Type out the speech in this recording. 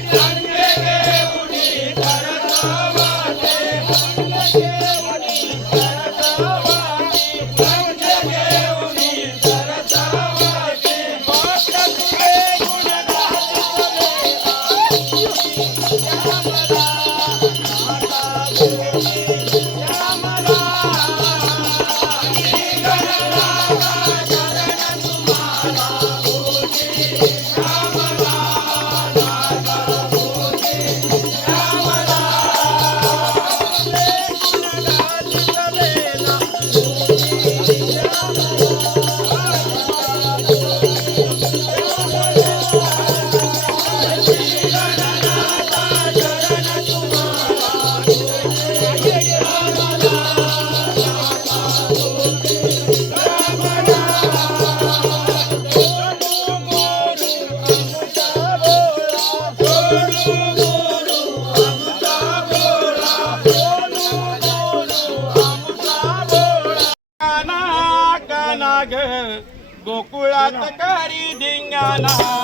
Thank you. गोकुळात करी धिंगाणा.